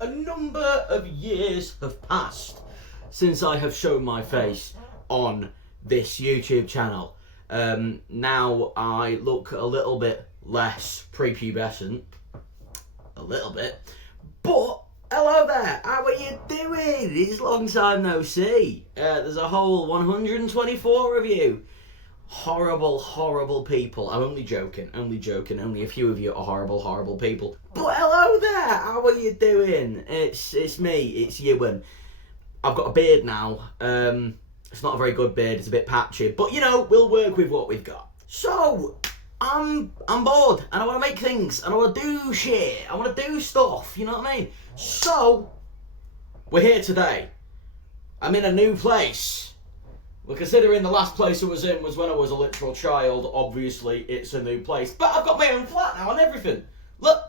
A number of years have passed since I have shown my face on this YouTube channel. Now I look a little bit less prepubescent, a little bit, but hello there, how are you doing? It's long time no see. There's a whole 124 of you. Horrible, horrible people. I'm only joking. Only a few of you are horrible, horrible people. But hello there, how are you doing? It's me, it's Ewan. I've got a beard now. It's not a very good beard, it's a bit patchy, but you know, we'll work with what we've got. So, I'm bored, and I want to make things, and I want to do shit, I want to do stuff, you know what I mean? So, we're here today. I'm in a new place. Well, considering the last place I was in was when I was a literal child, obviously it's a new place. But I've got my own flat now and everything. Look,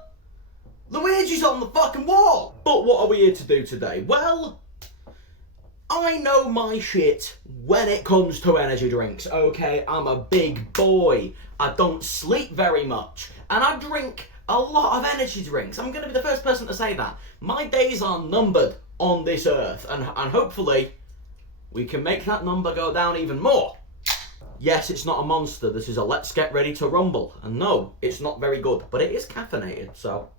Luigi's on the fucking wall. But what are we here to do today? Well, I know my shit when it comes to energy drinks, okay? I'm a big boy. I don't sleep very much. And I drink a lot of energy drinks. I'm going to be the first person to say that. My days are numbered on this earth. And hopefully we can make that number go down even more. Yes, it's not a monster. This is a let's get ready to rumble. And no, it's not very good, but it is caffeinated, so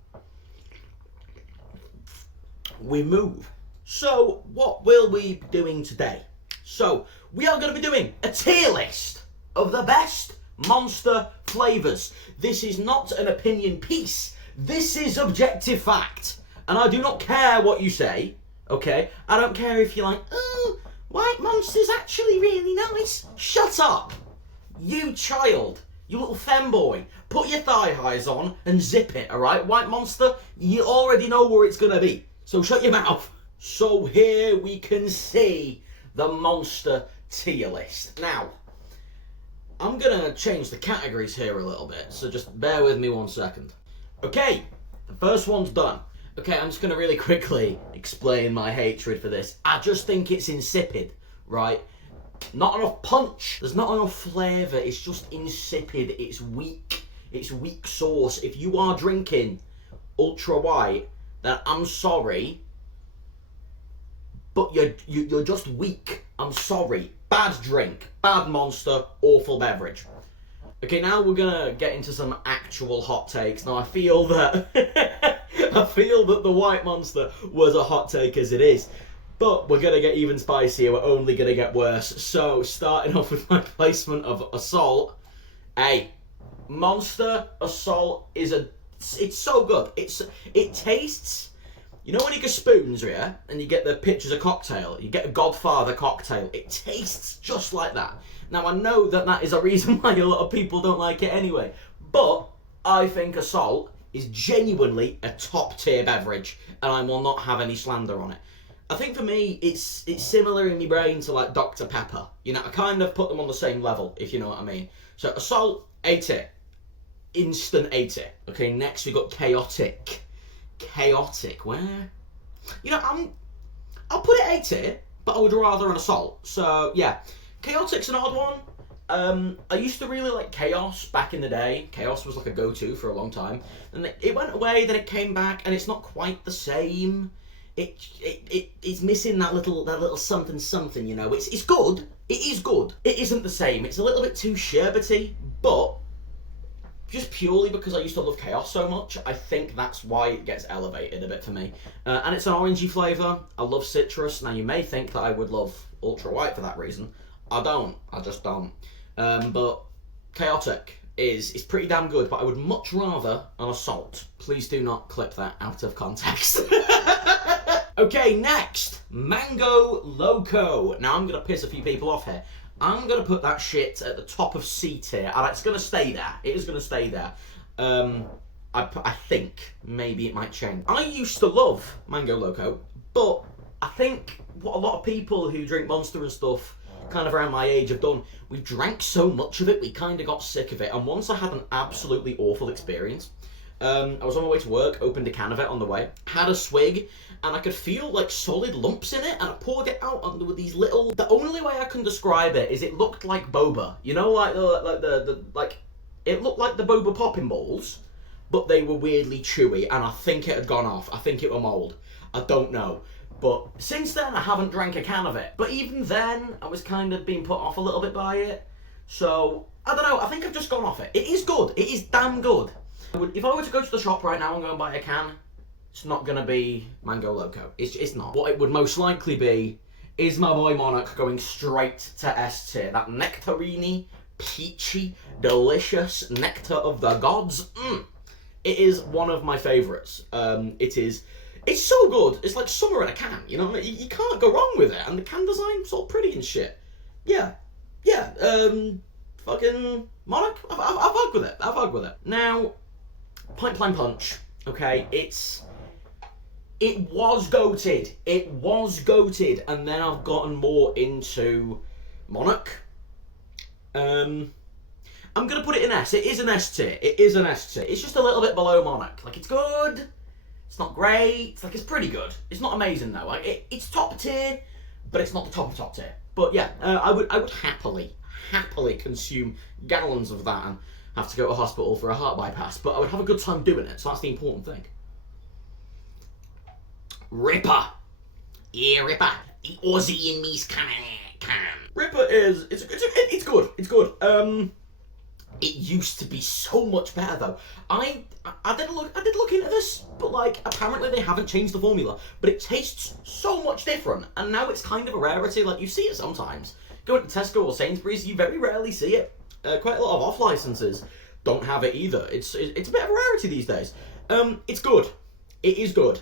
we move. So, what will we be doing today? So, we are going to be doing a tier list of the best Monster flavours. This is not an opinion piece. This is objective fact. And I do not care what you say, okay? I don't care if you're like, oh, White Monster's actually really nice. Shut up. You child. You little femboy. Put your thigh highs on and zip it, alright? White Monster, you already know where it's going to be. So shut your mouth. So here we can see the Monster tier list. Now, I'm going to change the categories here a little bit. So just bear with me 1 second. Okay, the first one's done. Okay, I'm just going to really quickly explain my hatred for this. I just think it's insipid, right? Not enough punch. There's not enough flavour. It's just insipid. It's weak. It's weak sauce. If you are drinking ultra white, then I'm sorry, but you're just weak. I'm sorry. Bad drink. Bad Monster. Awful beverage. Okay, now we're going to get into some actual hot takes. Now, I feel that the White Monster was a hot take as it is. But we're going to get even spicier. We're only going to get worse. So, starting off with my placement of Assault. Hey, Monster Assault it's so good. It tastes, you know when you get spoons, yeah? And you get the pictures of cocktail. You get a Godfather cocktail. It tastes just like that. Now, I know that is a reason why a lot of people don't like it anyway. But I think Assault is genuinely a top tier beverage, and I will not have any slander on it. I think for me, it's similar in my brain to like Dr. Pepper. You know, I kind of put them on the same level, if you know what I mean. So Assault, A tier. Instant A tier. Okay, next we got Chaotic. Chaotic, where? You know, I'll put it A tier, but I would rather an Assault. So, yeah. Chaotic's an odd one. I used to really like Chaos back in the day. Chaos was like a go-to for a long time. And it went away, then it came back, and it's not quite the same. It's missing that little something, you know. It's good. It is good. It isn't the same. It's a little bit too sherbety, but just purely because I used to love Chaos so much, I think that's why it gets elevated a bit for me. And it's an orangey flavour. I love citrus. Now, you may think that I would love Ultra White for that reason. I don't. I just don't. But Chaotic is pretty damn good, but I would much rather an Assault. Please do not clip that out of context. Okay, next. Mango Loco. Now, I'm going to piss a few people off here. I'm going to put that shit at the top of C tier. And it's going to stay there. It is going to stay there. I think maybe it might change. I used to love Mango Loco, but I think what a lot of people who drink Monster and stuff kind of around my age have done, we drank so much of it, we kind of got sick of it. And once I had an absolutely awful experience, I was on my way to work, opened a can of it on the way, had a swig, and I could feel like solid lumps in it, and I poured it out and there were these little, the only way I can describe it is it looked like boba. You know, like it looked like the boba popping balls, but they were weirdly chewy, and I think it had gone off. I think it were mould. I don't know. But since then, I haven't drank a can of it. But even then, I was kind of being put off a little bit by it. So, I don't know, I think I've just gone off it. It is good. It is damn good. If I were to go to the shop right now and go and buy a can, it's not going to be Mango Loco. It's not. What it would most likely be is my boy Monarch going straight to S tier. That nectarine, peachy, delicious nectar of the gods. It is one of my favourites. It's so good. It's like summer in a can, you know? You can't go wrong with it. And the can design's all pretty and shit. Yeah. Fucking Monarch, I've hugged with it. I've hugged with it. Now, Pipeline Punch, okay, it was goated. It was goated, and then I've gotten more into Monarch. I'm gonna put it in S. It is an S tier. It is an S tier. It's just a little bit below Monarch. Like, it's good. It's not great. It's like, it's pretty good. It's not amazing though. Like, it's top tier, but it's not the top of top tier. But yeah, I would happily consume gallons of that and have to go to hospital for a heart bypass. But I would have a good time doing it. So that's the important thing. Ripper. Yeah, Ripper. The Aussie in me's can. Ripper is it's good. It's good. It used to be so much better though. I did look into this, but like apparently they haven't changed the formula, but it tastes so much different, and now it's kind of a rarity. Like, you see it sometimes. Go to Tesco or Sainsbury's, you very rarely see it. Quite a lot of off licenses don't have it either. It's a bit of a rarity these days. It's good. It is good,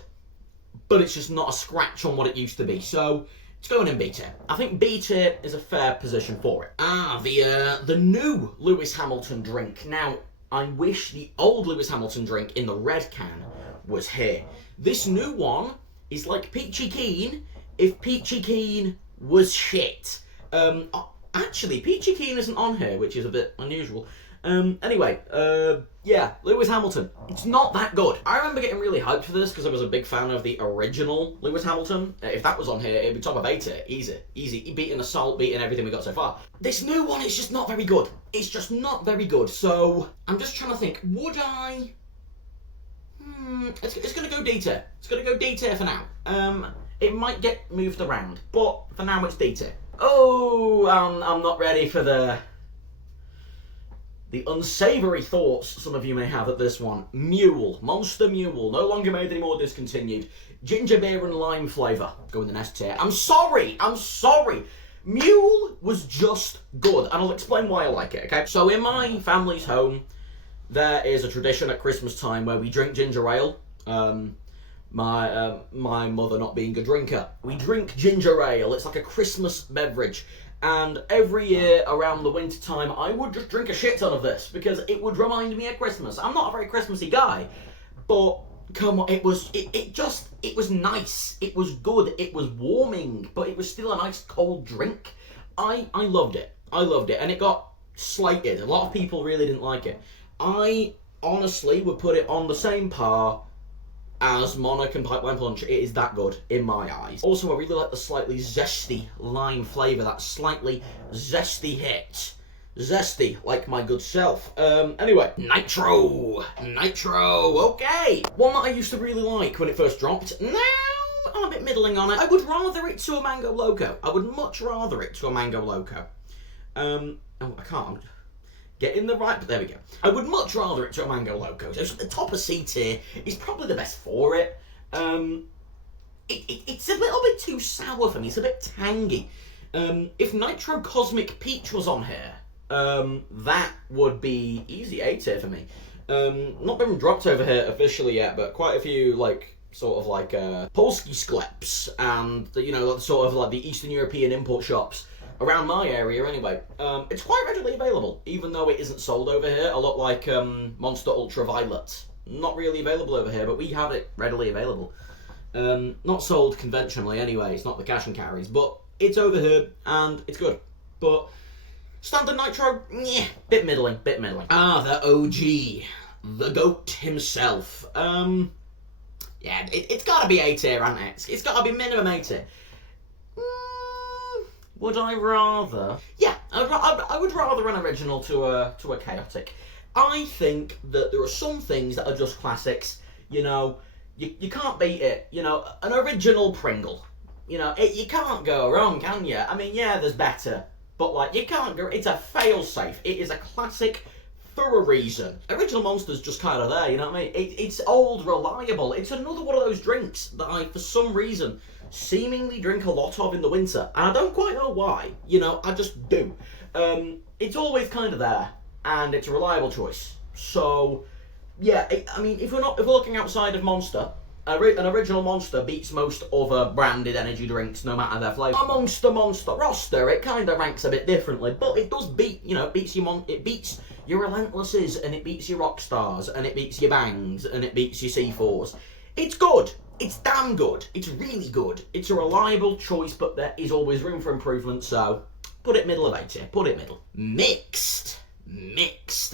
but it's just not a scratch on what it used to be. So it's going in B tier. I think B tier is a fair position for it. The new Lewis Hamilton drink. Now, I wish the old Lewis Hamilton drink in the red can was here. This new one is like Peachy Keen if Peachy Keen was shit. Actually, Peachy Keen isn't on here, which is a bit unusual. Anyway, yeah, Lewis Hamilton. It's not that good. I remember getting really hyped for this because I was a big fan of the original Lewis Hamilton. If that was on here, it'd be top of 8 easy. Beating Assault, beating everything we got so far. This new one is just not very good. It's just not very good. So, I'm just trying to think, would I... It's gonna go D tier. It's gonna go D tier for now. It might get moved around, but for now it's D tier. Oh, I'm not ready for the unsavoury thoughts some of you may have at this one. Mule. Monster Mule. No longer made anymore, discontinued. Ginger beer and lime flavour. Go in the S tier. I'm sorry. Mule was just good, and I'll explain why I like it, okay? So in my family's home, there is a tradition at Christmas time where we drink ginger ale. My mother not being a drinker. We drink ginger ale. It's like a Christmas beverage. And every year around the winter time, I would just drink a shit ton of this because it would remind me of Christmas. I'm not a very Christmassy guy, but come on, it was nice. It was good. It was warming, but it was still a nice cold drink. I loved it. And it got slated. A lot of people really didn't like it. I honestly would put it on the same par as Monarch and Pipeline Punch. It is that good in my eyes. Also, I really like the slightly zesty lime flavour, that slightly zesty hit. Zesty, like my good self. Anyway, Nitro, okay. One that I used to really like when it first dropped. Now, I'm a bit middling on it. I would rather it to a Mango Loco. I would much rather it to a Mango Loco. Oh, I can't. Get in the right, but there we go. I would much rather it to a Mango Loco. So at the top of C tier is probably the best for it. It's a little bit too sour for me. It's a bit tangy. If Nitro Cosmic Peach was on here, that would be easy A tier for me. Not been dropped over here officially yet, but quite a few Polski skleps and the Eastern European import shops around my area anyway. It's quite readily available, even though it isn't sold over here. A lot like Monster Ultraviolet. Not really available over here, but we have it readily available. Not sold conventionally anyway, it's not the cash and carries, but it's over here and it's good. But standard Nitro, bit middling. The OG, the GOAT himself. Yeah, it's gotta be A tier, hasn't it? It's gotta be minimum A tier. Would I rather? Yeah, I would rather an original to a chaotic. I think that there are some things that are just classics. You know, you can't beat it. You know, an original Pringle. You know, you can't go wrong, can you? I mean, yeah, there's better, but like, you can't go. It's a fail-safe. It is a classic for a reason. Original Monster's just kind of there, you know what I mean? It's old, reliable. It's another one of those drinks that I, for some reason, seemingly drink a lot of in the winter, and I don't quite know why. You know, I just do. It's always kind of there, and it's a reliable choice. So, yeah, I mean, if we're looking outside of Monster, an original Monster beats most other branded energy drinks, no matter their flavour. Amongst the Monster roster, it kind of ranks a bit differently, but it does beat, you know, it beats your Relentlesses, and it beats your Rockstars, and it beats your Bangs, and it beats your C4s. It's good. It's damn good. It's really good. It's a reliable choice, but there is always room for improvement, so put it middle of A tier. Put it middle. Mixed.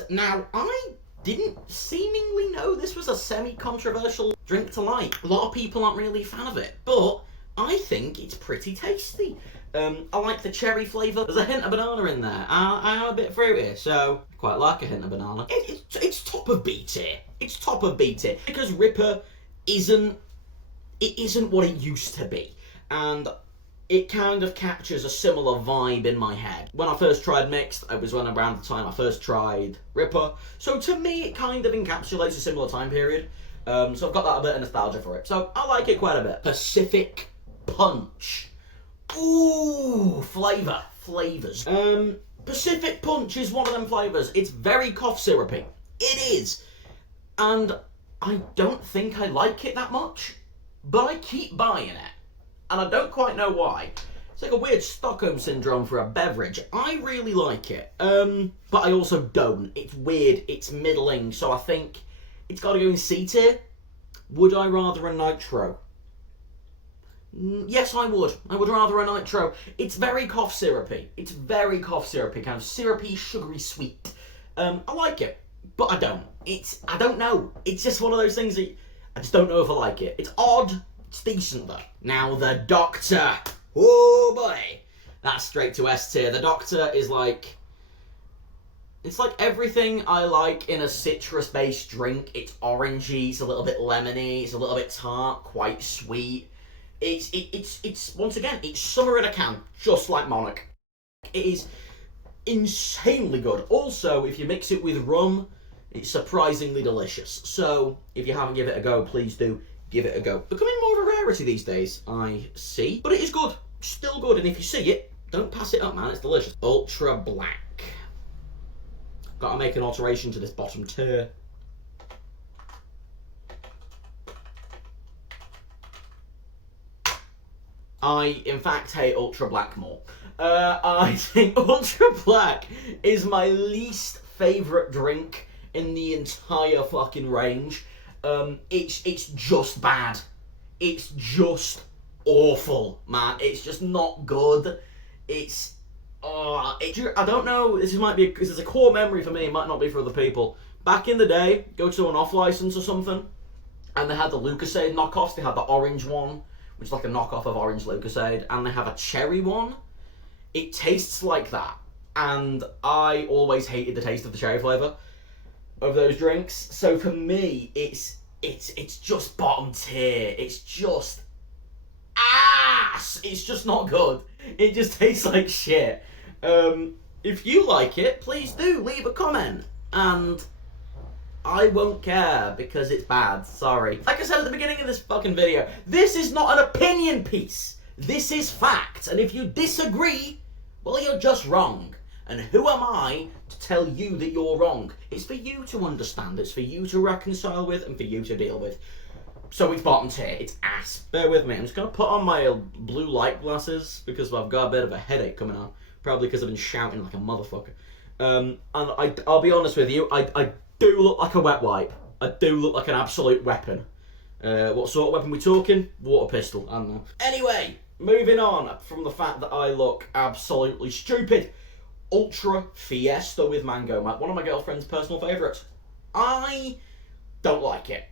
Now, I didn't seemingly know this was a semi-controversial drink to like. A lot of people aren't really a fan of it, but I think it's pretty tasty. I like the cherry flavour. There's a hint of banana in there. I am a bit fruity, so I quite like a hint of banana. It's top of B tier. It's top of B tier. Because Ripper isn't what it used to be. And it kind of captures a similar vibe in my head. When I first tried Mixed, it was around the time I first tried Ripper. So to me, it kind of encapsulates a similar time period. So I've got that a bit of nostalgia for it. So I like it quite a bit. Pacific Punch. Ooh, flavors. Pacific Punch is one of them flavors. It's very cough syrupy. It is. And I don't think I like it that much, but I keep buying it. And I don't quite know why. It's like a weird Stockholm syndrome for a beverage. I really like it, but I also don't. It's weird, it's middling, so I think it's got to go in C tier. Would I rather a Nitro? Yes, I would. I would rather a Nitro. It's very cough syrupy. Kind of syrupy, sugary sweet. I like it, but I don't. I don't know. It's just one of those things that I just don't know if I like it. It's odd. It's decent though. Now the Doctor. Oh boy. That's straight to S tier. The Doctor is like, it's like everything I like in a citrus-based drink. It's orangey, it's a little bit lemony, it's a little bit tart, quite sweet. It's once again, it's summer in a can, just like Monarch. It is insanely good. Also, if you mix it with rum, it's surprisingly delicious. So, if you haven't given it a go, please do give it a go. Becoming more of a rarity these days, I see. But it is good. Still good. And if you see it, don't pass it up, man. It's delicious. Ultra Black. Gotta make an alteration to this bottom tier. I, in fact, hate Ultra Black more. I think Ultra Black is my least favourite drink in the entire fucking range. It's just bad. It's just awful, man. It's just not good. I don't know, this is a core memory for me, it might not be for other people. Back in the day, go to an off license or something, and they had the Lucasade knockoffs. They had the orange one, which is like a knockoff of orange Lucasade, and they have a cherry one. It tastes like that, and I always hated the taste of the cherry flavour of those drinks. So for me, it's just bottom tier. It's just ass. It's just not good. It just tastes like shit. If you like it, please do leave a comment, and I won't care because it's bad. Sorry. Like I said at the beginning of this fucking video, this is not an opinion piece. This is fact, and if you disagree, well, you're just wrong. And who am I to tell you that you're wrong? It's for you to understand, it's for you to reconcile with, and for you to deal with. So it's bottom tier, it's ass. Bear with me, I'm just going to put on my blue light glasses because I've got a bit of a headache coming on. Probably because I've been shouting like a motherfucker. And I'll be honest with you, I do look like a wet wipe. I do look like an absolute weapon. What sort of weapon we talking? Water pistol, I don't know. Anyway, moving on from the fact that I look absolutely stupid. Ultra Fiesta with mango, one of my girlfriend's personal favourites. I don't like it.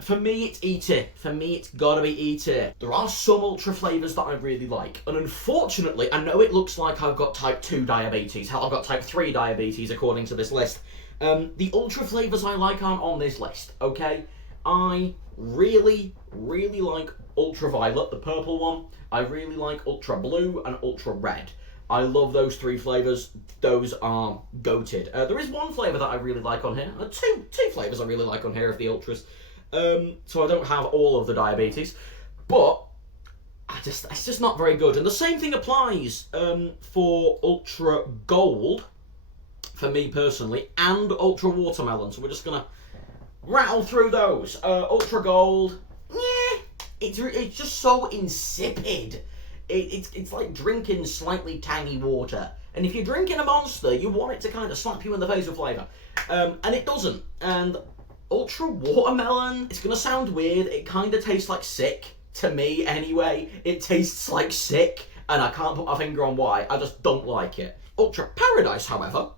For me, it's E tier. For me, it's gotta be E tier. There are some Ultra flavours that I really like, and unfortunately, I know it looks like I've got type 2 diabetes. Hell, I've got type 3 diabetes according to this list. The ultra flavours I like aren't on this list, okay? I really, really like ultraviolet, the purple one. I really like ultra blue and ultra red. I love those three flavours. Those are goated. There is one flavour that I really like on here. Two flavours I really like on here of the ultras. So I don't have all of the diabetes, but it's just not very good. And the same thing applies for ultra gold, for me personally, and ultra watermelon. So we're just gonna rattle through those. Ultra gold, yeah, it's just so insipid. It's like drinking slightly tangy water. And if you're drinking a Monster, you want it to kind of slap you in the face with flavour. And it doesn't. And ultra watermelon, it's gonna sound weird, it kind of tastes like sick, to me anyway. It tastes like sick, and I can't put my finger on why, I just don't like it. Ultra paradise, however,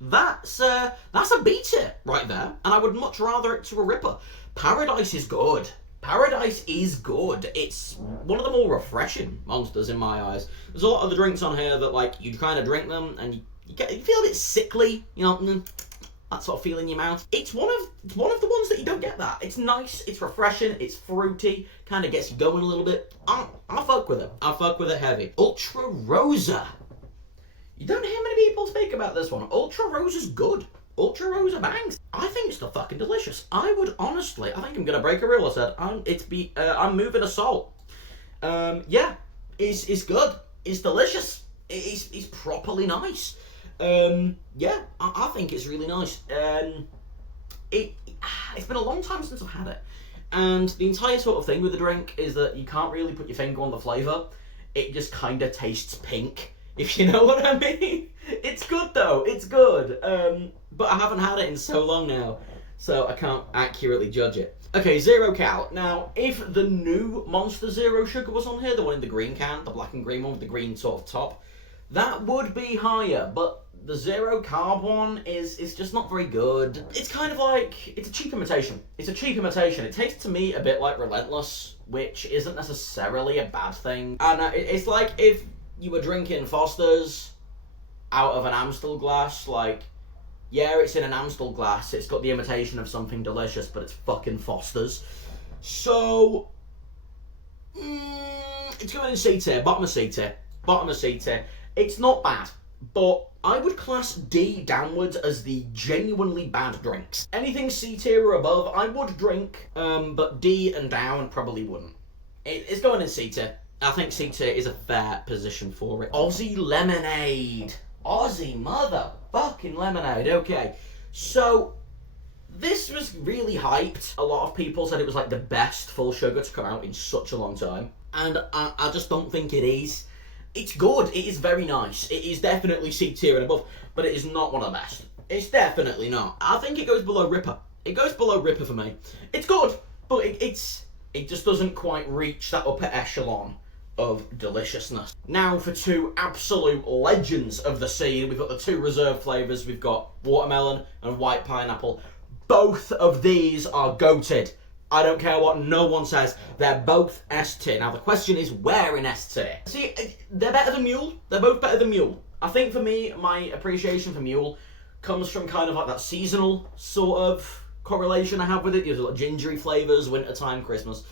that's a beater right there, and I would much rather it to a Ripper. Paradise is good. Paradise is good. It's one of the more refreshing Monsters in my eyes. There's a lot of the drinks on here that, like, you kind of drink them and you feel a bit sickly, you know, that sort of feel in your mouth. It's one of the ones that you don't get that. It's nice, it's refreshing, it's fruity, kind of gets you going a little bit. I fuck with it. I fuck with it heavy. Ultra Rosa. You don't hear many people speak about this one. Ultra Rosa's good. Ultra Rosa bangs. I think it's still fucking delicious. I would honestly, I think I'm gonna break a rule. I said I'm moving a salt. Yeah, it's good. It's delicious. It's properly nice. Yeah, I think it's really nice. It's been a long time since I've had it, and the entire sort of thing with the drink is that you can't really put your finger on the flavour. It just kind of tastes pink, if you know what I mean. It's good though, it's good. But I haven't had it in so long now, so I can't accurately judge it. Okay, 0 cal. Now, if the new Monster Zero Sugar was on here, the one in the green can, the black and green one with the green sort of top, that would be higher, but the 0 carb one is just not very good. It's kind of like, it's a cheap imitation. It's a cheap imitation. It tastes to me a bit like Relentless, which isn't necessarily a bad thing. And it's like if you were drinking Foster's out of an Amstel glass, like, yeah, it's in an Amstel glass, it's got the imitation of something delicious, but it's fucking Foster's. So, it's going in C tier, bottom of C tier, bottom of C tier. It's not bad, but I would class D downwards as the genuinely bad drinks. Anything C tier or above, I would drink, but D and down probably wouldn't. It's going in C tier. I think C tier is a fair position for it. Aussie Lemonade. Aussie motherfucking lemonade. Okay, so this was really hyped. A lot of people said it was like the best full sugar to come out in such a long time, and I just don't think it is. It's good, it is very nice, it is definitely C tier and above, but it is not one of the best. It's definitely not. I think it goes below Ripper. It goes below Ripper for me. It's good, but it just doesn't quite reach that upper echelon of deliciousness. Now for two absolute legends of the scene. We've got the two reserve flavours. We've got watermelon and white pineapple. Both of these are goated. I don't care what no one says. They're both S tier. Now the question is, where in S tier? See, they're better than Mule. They're both better than Mule. I think for me, my appreciation for Mule comes from kind of like that seasonal sort of correlation I have with it. There's like gingery flavours, wintertime, Christmas.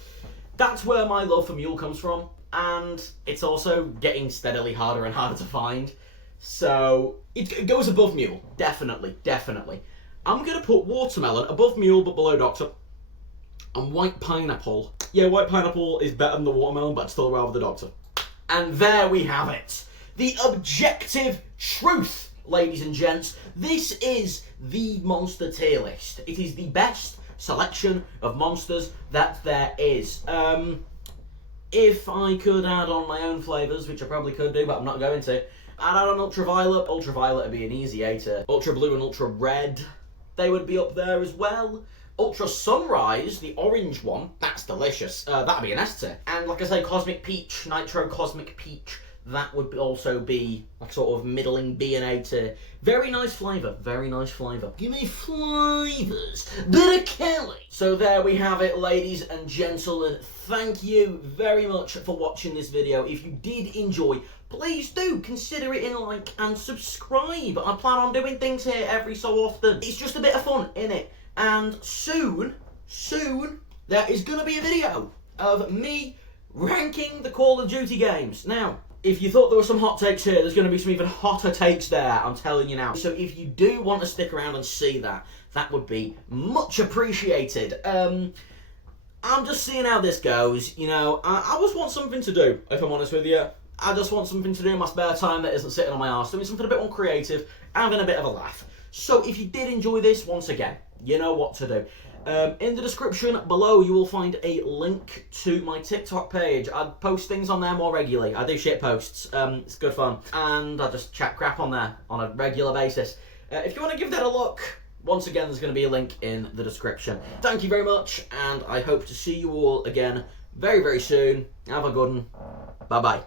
That's where my love for Mule comes from. And it's also getting steadily harder and harder to find. So it goes above Mule. Definitely, definitely. I'm going to put watermelon above Mule but below Doctor. And white pineapple. Yeah, white pineapple is better than the watermelon, but I'd still rather the Doctor. And there we have it. The objective truth, ladies and gents. This is the Monster tier list. It is the best selection of Monsters that there is. If I could add on my own flavours, which I probably could do, but I'm not going to, I'd add on Ultraviolet. Ultraviolet would be an easy A tier. Ultra Blue and Ultra Red, they would be up there as well. Ultra Sunrise, the orange one, that's delicious. That'd be an S tier. And like I say, Cosmic Peach, Nitro Cosmic Peach, that would also be a sort of middling B and A tier. Very nice flavour, very nice flavour. Give me flavours, bit of Kelly. So there we have it, ladies and gentlemen. Thank you very much for watching this video. If you did enjoy, please do consider it in like and subscribe. I plan on doing things here every so often. It's just a bit of fun, innit? And soon, there is going to be a video of me ranking the Call of Duty games. Now, if you thought there were some hot takes here, there's going to be some even hotter takes there, I'm telling you now. So if you do want to stick around and see that, that would be much appreciated. I'm just seeing how this goes, you know. I just want something to do, if I'm honest with you. I just want something to do in my spare time that isn't sitting on my arse, doing something a bit more creative, having a bit of a laugh. So if you did enjoy this, once again, you know what to do. In the description below, you will find a link to my TikTok page. I post things on there more regularly. I do shit posts. It's good fun. And I just chat crap on there on a regular basis. If you want to give that a look, once again, there's going to be a link in the description. Thank you very much, and I hope to see you all again very, very soon. Have a good one. Bye-bye.